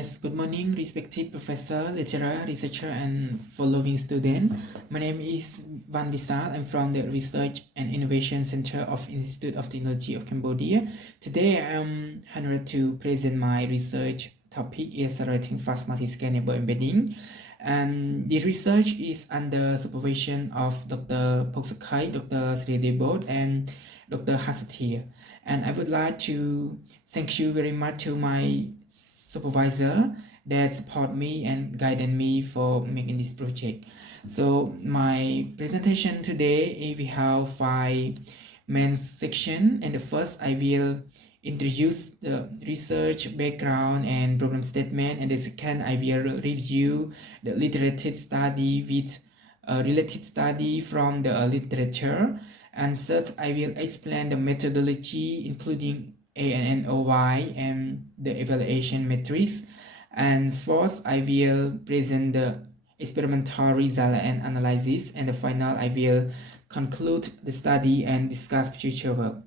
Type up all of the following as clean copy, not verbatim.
Yes, good morning, respected professor, lecturer, researcher, and following student. My name is Van Visal. I'm from the Research and Innovation Center of Institute of Technology of Cambodia. Today, I'm honored to present my research topic is accelerating fast multi-scalable embedding. And the research is under supervision of Dr. Poksakai, Dr. Sri Debot, and Dr. Hasutir. And I would like to thank you very much to my supervisor that support me and guided me for making this project. So my presentation today, we have 5 main section, and the first I will introduce the research background and problem statement, and the second I will review the literature study with a related study from the literature, and third I will explain the methodology including ANNOY and the evaluation matrix, and fourth I will present the experimental result and analysis, and the final I will conclude the study and discuss future work.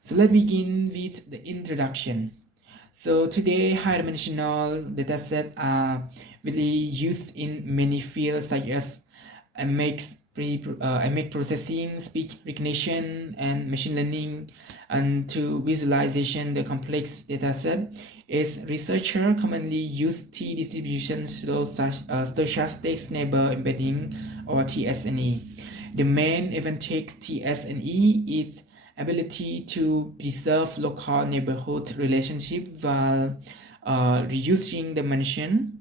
So let's begin with the introduction. So today high-dimensional datasets are really used in many fields such as image processing, speech recognition, and machine learning. And to visualization the complex dataset, is researcher commonly use T-distribution stochastic neighbor embedding, or TSNE. The main advantage TSNE is ability to preserve local neighborhood relationship while reducing dimension.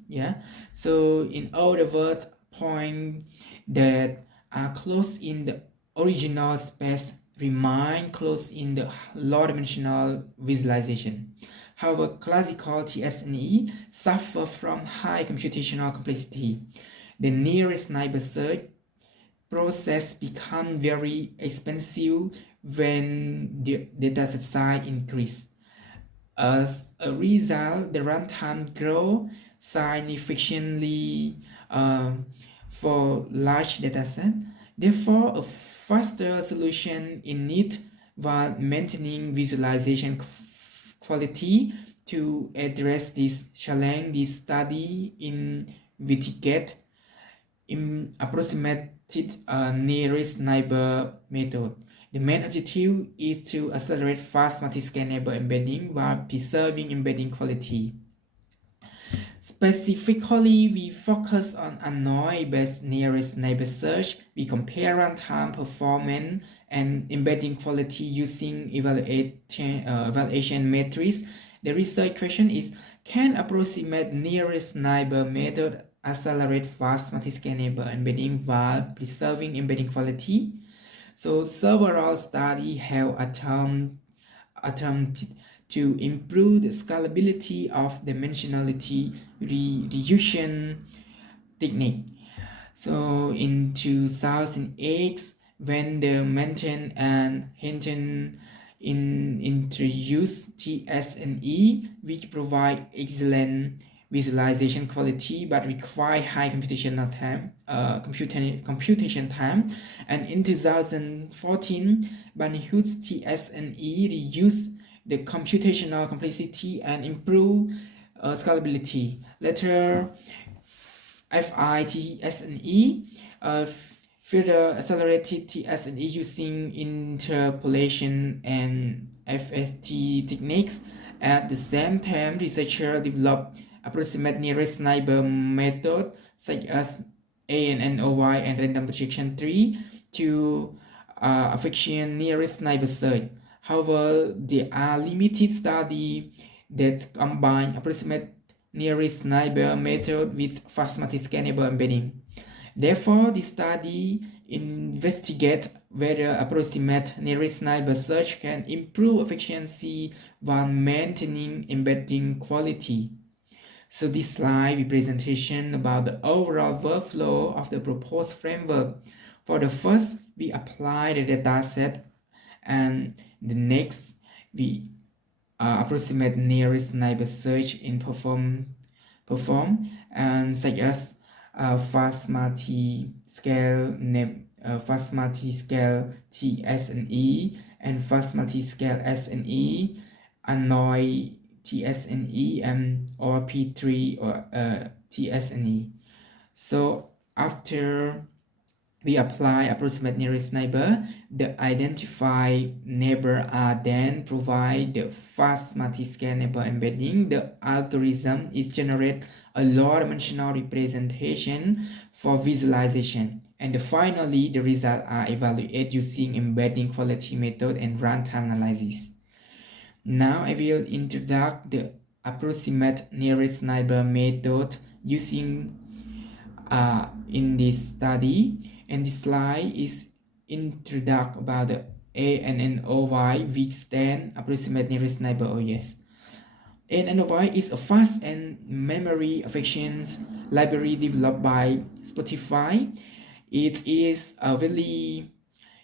So in other words, point that are close in the original space remain close in the low-dimensional visualization. However, classical TSNE suffer from high computational complexity. The nearest neighbor search process become very expensive when the dataset size increase. As a result, the runtime grow significantly for large dataset. Therefore, a faster solution is needed while maintaining visualization quality. To address this challenge, this study investigates approximated nearest neighbor method. The main objective is to accelerate fast multi-scalable embedding while preserving embedding quality. Specifically, we focus on ANNOY-based nearest neighbor search. We compare runtime performance and embedding quality using evaluation matrix. The research question is, can approximate nearest neighbor method accelerate fast multi-scalable embedding while preserving embedding quality? So several studies have attempted to improve the scalability of dimensionality reduction technique. So in 2008, when the Manton and Hinton introduced TSNE, which provide excellent visualization quality but require high computational time, computation time. And in 2014, Banihut's TSNE reduced the computational complexity and improve scalability. Later, FITSNE further accelerated TSNE using interpolation and FST techniques. At the same time, researchers developed approximate nearest neighbor method such as ANNOY and random projection tree to affection nearest neighbor search. However, there are limited studies that combine approximate nearest neighbor method with fast multi-scalable embedding. Therefore, the study investigates whether approximate nearest neighbor search can improve efficiency while maintaining embedding quality. So this slide is presentation about the overall workflow of the proposed framework. For the first, we apply the dataset, and the next we approximate nearest neighbor search in perform and such as fast multi-scale TSNE and fast multi-scale SNE, ANNOY TSNE and or P3 or TSNE. So after we apply approximate nearest neighbor, the identified neighbor are then provide the fast multi-scale neighbor embedding. The algorithm is generate a low-dimensional representation for visualization. And finally, the results are evaluated using embedding quality method and runtime analysis. Now I will introduce the approximate nearest neighbor method using in this study, and this slide is introduced about the ANNOY which stand approximate nearest neighbor OS. ANNOY is a fast and memory affections library developed by Spotify. It is a very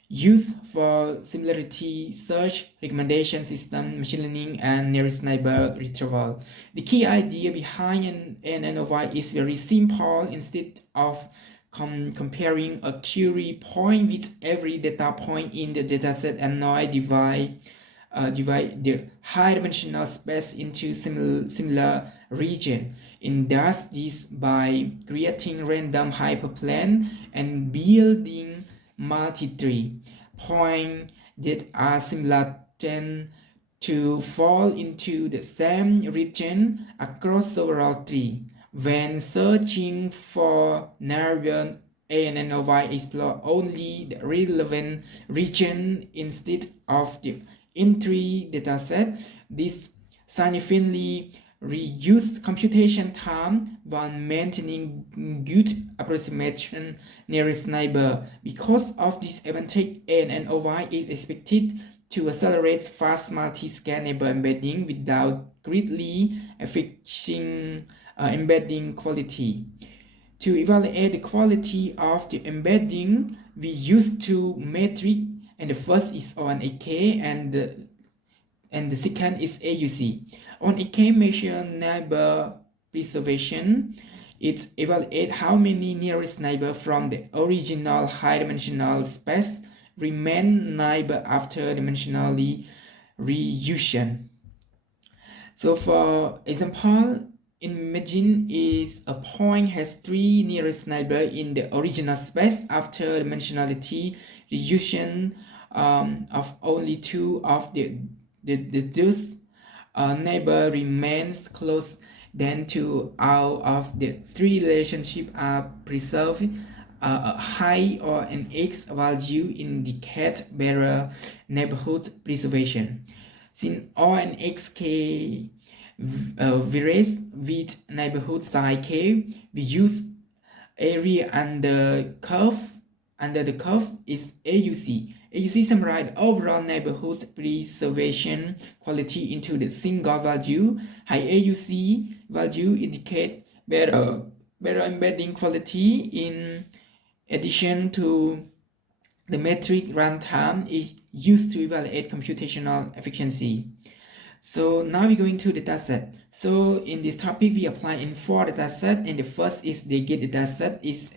used for similarity search, recommendation system, machine learning, and nearest neighbor retrieval. The key idea behind an ANOVA is very simple. Instead of comparing a query point with every data point in the dataset, and now divide the high-dimensional space into similar region. It does this by creating random hyperplane and building multi-tree. Points that are similar tend to fall into the same region across several trees. When searching for neighbor, ANNOY explore only the relevant region instead of the entry dataset. This significantly reduced computation time while maintaining good approximation nearest neighbor. Because of this advantage, ANNOY is expected to accelerate fast multi-scale neighbor embedding without greatly affecting embedding quality. To evaluate the quality of the embedding, we use two metrics, and the first is ONAK and the second is AUC. ONAK measure neighbor preservation. It evaluates how many nearest neighbor from the original high-dimensional space remain neighbor after dimensionally reunion. So for example, imagine is a point has three nearest neighbor in the original space. After dimensionality reunion of only two of those neighbor remains close, then two out of the three relationships are preserved. A high or an X value indicates better neighborhood preservation. Since O and XK varies with neighborhood size K, we use area under the curve is AUC. AUC summarizes overall neighborhood preservation quality into the single value. High AUC value indicate better embedding quality. In addition to the metric runtime is used to evaluate computational efficiency. So now we're going to the dataset. So in this topic, we apply in 4 datasets, and the first is the get dataset is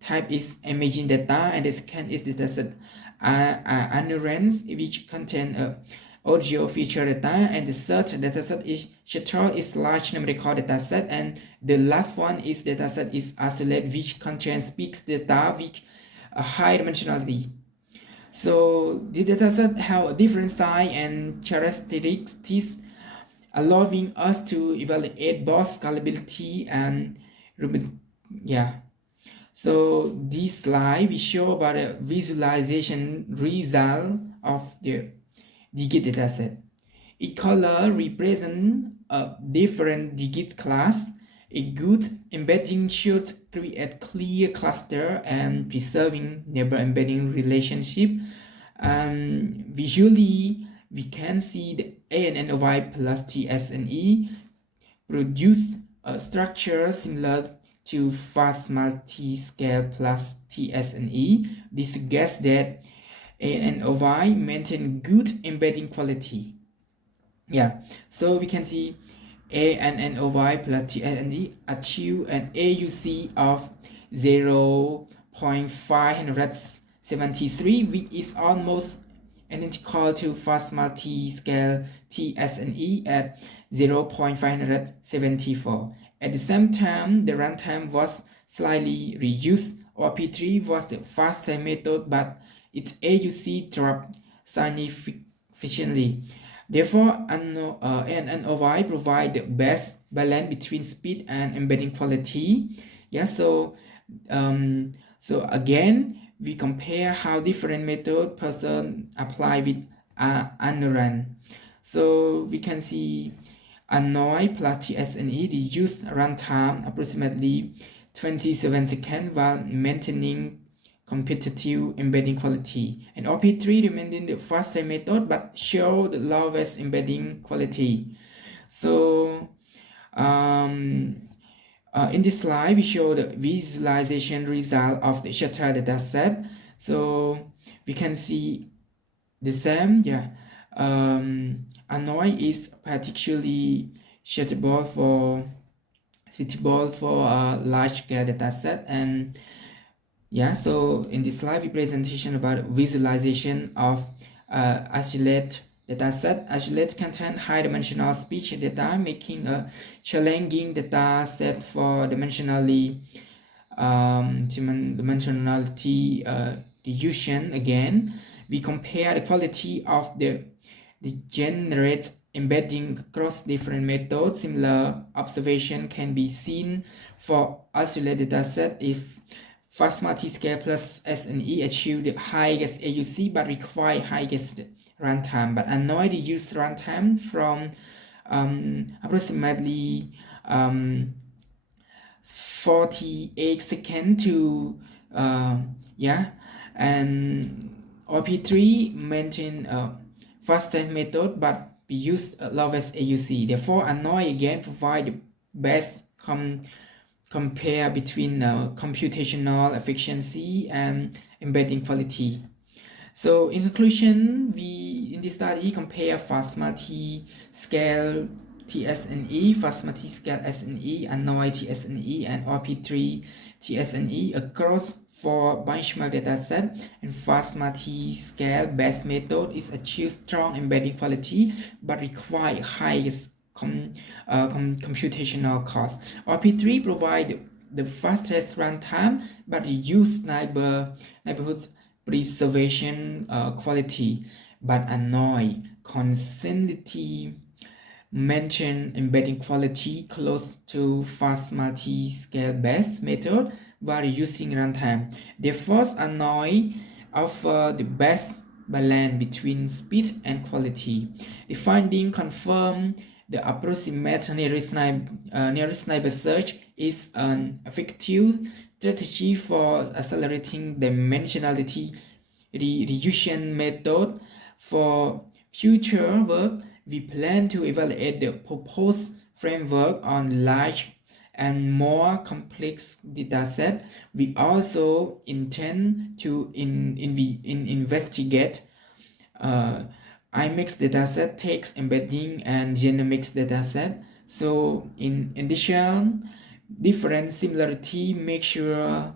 type is imaging data, and the second is dataset annuance which contain audio feature data, and the third dataset is Chatral is large numerical dataset, and the last one is dataset is isolate which contains speech data with a high dimensionality. So the dataset have a different size and characteristics, allowing us to evaluate both scalability and So this slide we show about a visualization result of the digit dataset. Each color represents a different digit class. A good embedding should create clear cluster and preserving neighbor embedding relationship. Visually, we can see the ANNOY plus TSNE produce a structure similar to fast multi-scale plus TSNE. This suggests that ANNOY maintain good embedding quality. So we can see ANNOY plus TSNE achieve an AUC of 0.573, which is almost identical to fast multi-scale TSNE at 0.574. At the same time, the runtime was slightly reduced. OP3 was the fastest method, but its AUC dropped significantly. Therefore, NOI provide the best balance between speed and embedding quality. Yeah, so again, we compare how different method person apply with Anuran. So we can see Annoy plus TSNE reduce runtime approximately 27 seconds while maintaining competitive embedding quality. And OP3 remained the fastest method but showed the lowest embedding quality. So in this slide, we show the visualization result of the shutter dataset. So we can see the same, yeah. Annoy is particularly suitable for a large scale dataset. And yeah, so in this slide, we presentation about visualization of isolate dataset. Isolate contain high dimensional speech data, making a challenging dataset for dimensionality reduction. Again, we compare the quality of the generate embedding across different methods. Similar observation can be seen for isolated dataset if fast multiscale plus SNE achieve the highest AUC but require highest runtime. But Annoy reduce runtime from approximately 48 seconds to and OP3 maintain fastest method but we use lowest AUC. Therefore, Annoy again provide the best compare between computational efficiency and embedding quality. So in conclusion, we in this study compare fast multi-scale TSNE, fast multi-scale SNE, Annoy TSNE, and OP3 TSNE across 4 benchmark dataset. And fast multi-scale best method is achieve strong embedding quality but require highest computational cost. OP3 provide the fastest runtime but reduce neighborhoods preservation quality. But Annoy constantly maintain embedding quality close to fast multi-scale best method while reducing runtime. Therefore, Annoy offer the best balance between speed and quality. The finding confirm the approximate nearest neighbor search is an effective strategy for accelerating dimensionality reduction method. For future work, we plan to evaluate the proposed framework on large and more complex dataset. We also intend to investigate IMEX dataset, text embedding, and genomics dataset. So in addition, different similarity measure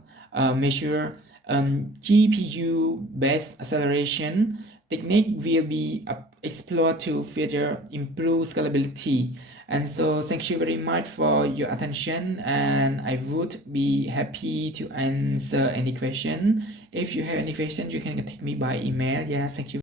GPU-based acceleration technique will be explored to further improve scalability. And so thank you very much for your attention, and I would be happy to answer any question. If you have any question, you can contact me by email. Yeah, thank you.